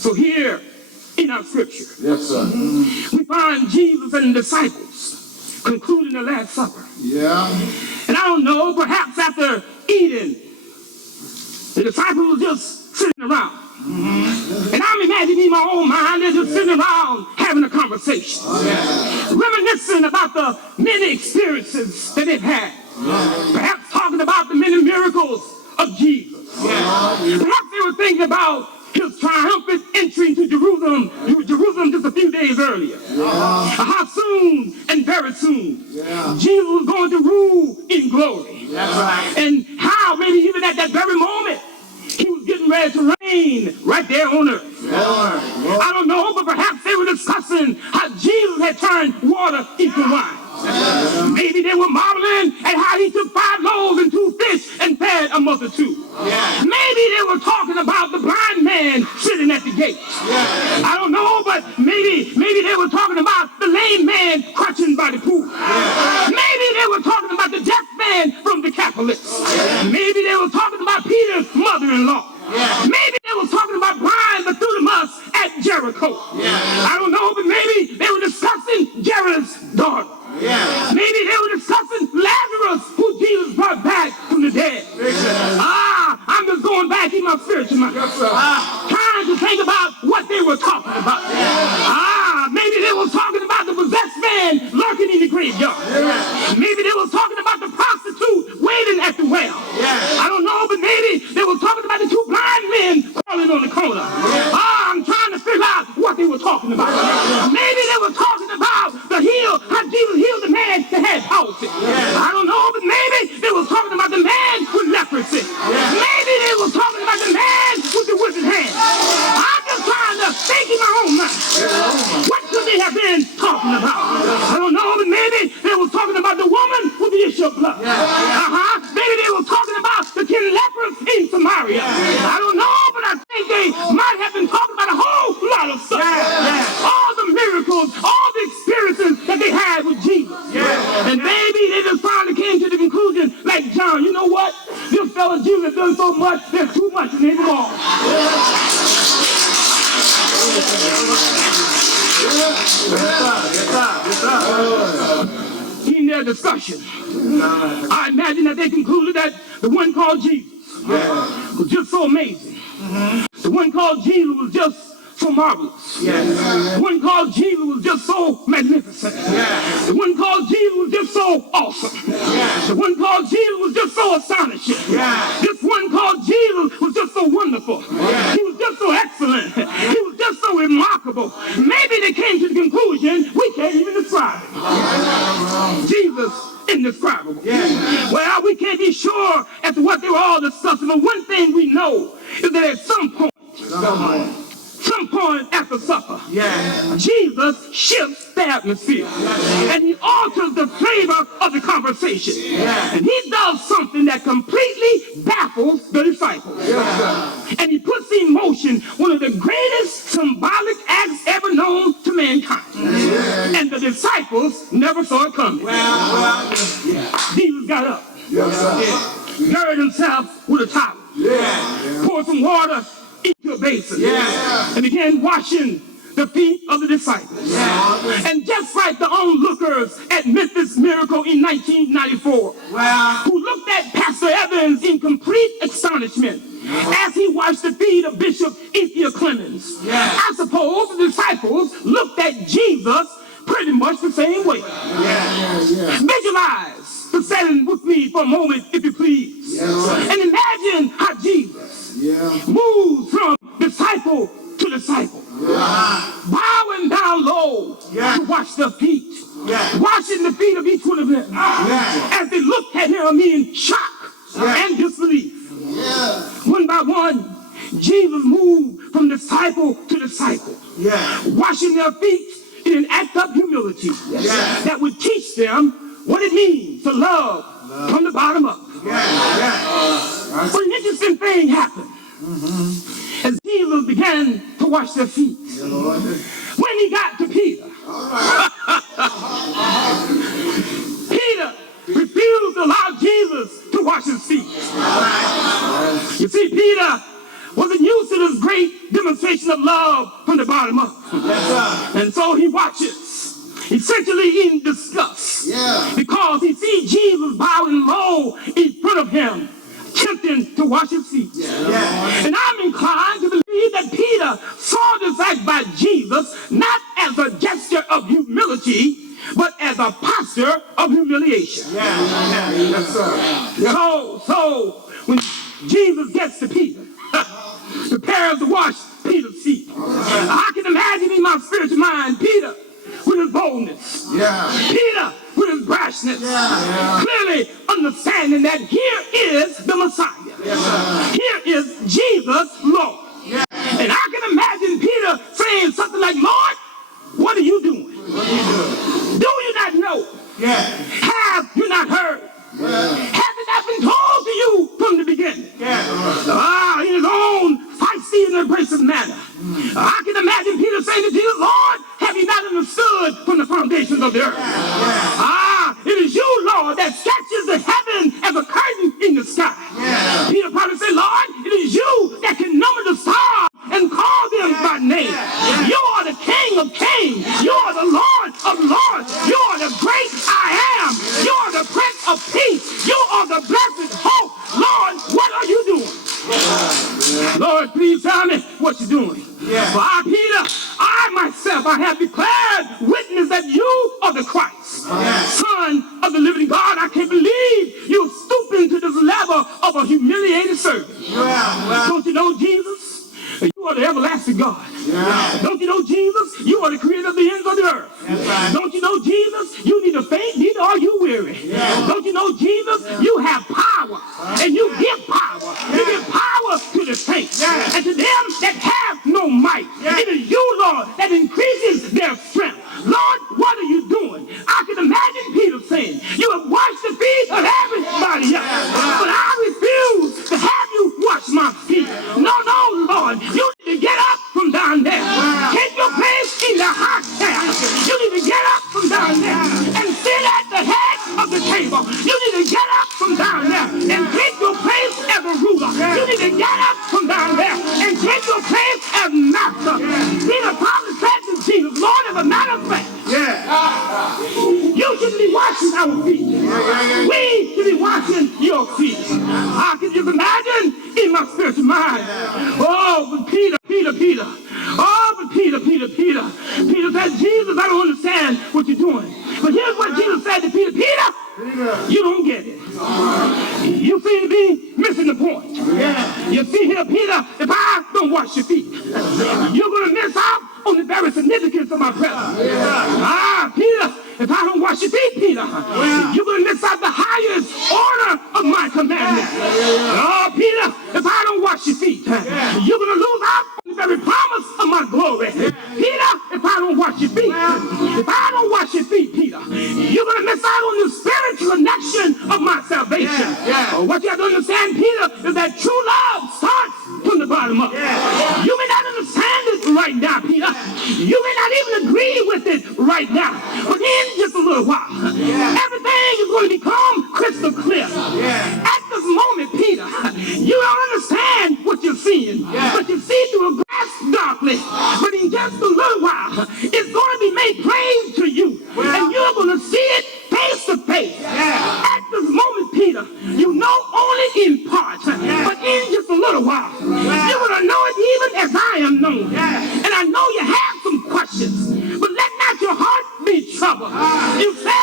So here in our scripture, yes, sir. We find Jesus and the disciples concluding the Last Supper. Yeah. And I don't know, perhaps after eating, the disciples were just sitting around. And I'm imagining in my own mind, they're just sitting around having a conversation, reminiscing about the many experiences that they've had. Perhaps talking about the many miracles of Jesus. Perhaps they were thinking about his triumphant entry into Jerusalem just a few days earlier. How soon and very soon Jesus was going to rule in glory. And how maybe even at that very moment he was getting ready to reign right there on earth. I don't know, but perhaps they were discussing how Jesus had turned water into wine. Maybe they were marveling at how he took 5 loaves and 2 fish and fed a multitude. Maybe they were talking about the blind man sitting at the gate. I don't know, but maybe they were talking about the lame man crouching by the pool. Maybe they were talking about the deaf man from Decapolis. Maybe they were talking about Peter's mother-in-law. Maybe they were talking about blind Bartimaeus at Jericho. I don't know, but maybe they were discussing Jairus' daughter. Maybe they were discussing Lazarus, who Jesus brought back from the dead. I'm just going back in my spiritual mind, trying to think about what they were talking about. Maybe they were talking about the possessed man lurking in the graveyard. Maybe they were talking about the prostitute waiting at the well. I don't know, but maybe they were talking about the 2 blind men crawling on the corner. I'm trying to figure out what they were talking about. Maybe they were talking about how Jesus healed the man that had palsy. I don't know, but maybe they were talking about the man with leprosy. Maybe they were talking about the man with the withered hand. I'm just trying to think in my own mind. What could they have been talking about? I don't know, but maybe they were talking about the woman with the issue of blood. Maybe they were talking about the 10 lepers in Samaria. I don't know, but I think they might have been talking about a whole lot of stuff. All the miracles, all the experiences that they had with Jesus. And maybe they just finally came to the conclusion, like John, you know what? This fella Jesus has done so much, there's too much in him all. In their discussion, I imagine that they concluded that the one called Jesus was just so amazing. The one called Jesus was just so marvelous. The one called Jesus was just so magnificent. The one called Jesus was just so awesome. The one called Jesus was just so astonishing. This one called Jesus was just so wonderful. He was just so excellent. He was just so remarkable. Maybe they came to the conclusion, we can't even describe it. Jesus indescribable. Well, we can't be sure as to what they were all discussing, but one thing we know is that at some point after supper, Jesus shifts the atmosphere and he alters the flavor of the conversation. And he does something that completely baffles the disciples. And he puts in motion one of the greatest symbolic acts ever known to mankind. And the disciples never saw it coming. Jesus got up, girded himself with a towel, poured some water into a basin, and began washing the feet of the disciples. And just like the onlookers at Memphis Miracle in 1994, who looked at Pastor Evans in complete astonishment as he watched the feet of Bishop Ethia Clemens, I suppose the disciples looked at Jesus pretty much the same way. Visualize the setting with me for a moment, if you please, and imagine how Jesus moves from disciple to disciple, bowing down low to wash their feet, washing the feet of each one of them as they looked at him in shock and disbelief. One by one, Jesus moved from disciple to disciple, washing their feet in an act of humility that would teach them what it means to love from the bottom up. But an interesting thing happened as Jesus began to wash their feet. When he got to Peter, Peter refused to allow Jesus to wash his feet. You see, Peter wasn't used to this great demonstration foundation of love from the bottom up. And so he watches, essentially in disgust, because he sees Jesus bowing low in front of him, tempting to wash his feet. And I'm inclined to believe that Peter saw this act by Jesus not as a gesture of humility, but as a posture of humiliation. So when Jesus gets to Peter, prepares to wash Peter's feet, I can imagine in my spiritual mind Peter with his boldness, Peter with his brashness, clearly understanding that here is the Messiah. Here is Jesus, Lord. And I can imagine Peter saying something like, Lord, what are you doing? Do you not know? Have you not heard? Has it not been told to you from the beginning? In his own feisty and abrasive manner. I can imagine Peter saying to Jesus, Lord, have you not understood from the foundations of the earth? It is you, Lord, that stretches the heaven as a curtain in the sky. Peter probably said, Lord, it is you that can number the stars and call them by name. You are the King of kings. You are the Lord of lords. You are the great I am. You are the Prince of peace. You are the blessed hope. Lord, what are you doing? Lord, please tell me what you're doing. For I, Peter, I myself, I have declared witness that you are the Christ, Son of the living God. I can't believe you're stooping to this level of a humiliated servant. Don't you know, Jesus? You are the everlasting God. Don't you know, Jesus? You are the creator of the ends of the earth. Don't you know, Jesus? You neither faint, neither are you weary. Don't you know, Jesus? You have power, and you give power. You give power to the saints, and to them that have no might. It is you, Lord, that increases their strength. Lord, what are you doing? I can imagine Peter saying, you have washed the feet of everybody else, but I refuse to have you wash my feet. No, Lord, you need to get up from down there. Take your place in the hot chair. You need to get up from down there and sit at the head of the table. You need to get up from down there and take your place as a ruler. You need to get up from down there and take your place as master. Peter probably said to Jesus, Lord, as a matter of fact, you should be washing our feet. We should be washing your feet. I can just imagine in my spiritual mind. Oh, but Peter. Oh, but Peter. Peter said, Jesus, I don't understand what you're doing. But here's what Jesus said to Peter. Peter, you don't get it. You seem to be missing the point. You see here, Peter, if I don't wash your feet, you're going to miss out on the very significance of my presence. Peter, if I don't wash your feet, Peter, you're going to miss out the highest order of my commandment. Oh, Peter, if I don't wash your feet, you're going to lose out on the very promise of my glory. Peter, if I don't wash your feet, Peter, you're going to miss out on the spiritual connection of my salvation. What you have to understand, Peter, is that true love starts from the bottom up. You may not understand it right now, Peter. You may not even agree with it right now. But in just a little while, everything is going to become crystal clear. At this moment, Peter, you don't understand what you're seeing, but you see through a glass darkly. But in just a little while, it's going to be made plain to you, and you're going to see it face to face. At this moment, Peter, you know only in part, but in just a little while, you're going to know it even as I am known. And I know you have some questions, but let not your heart be troubled. You say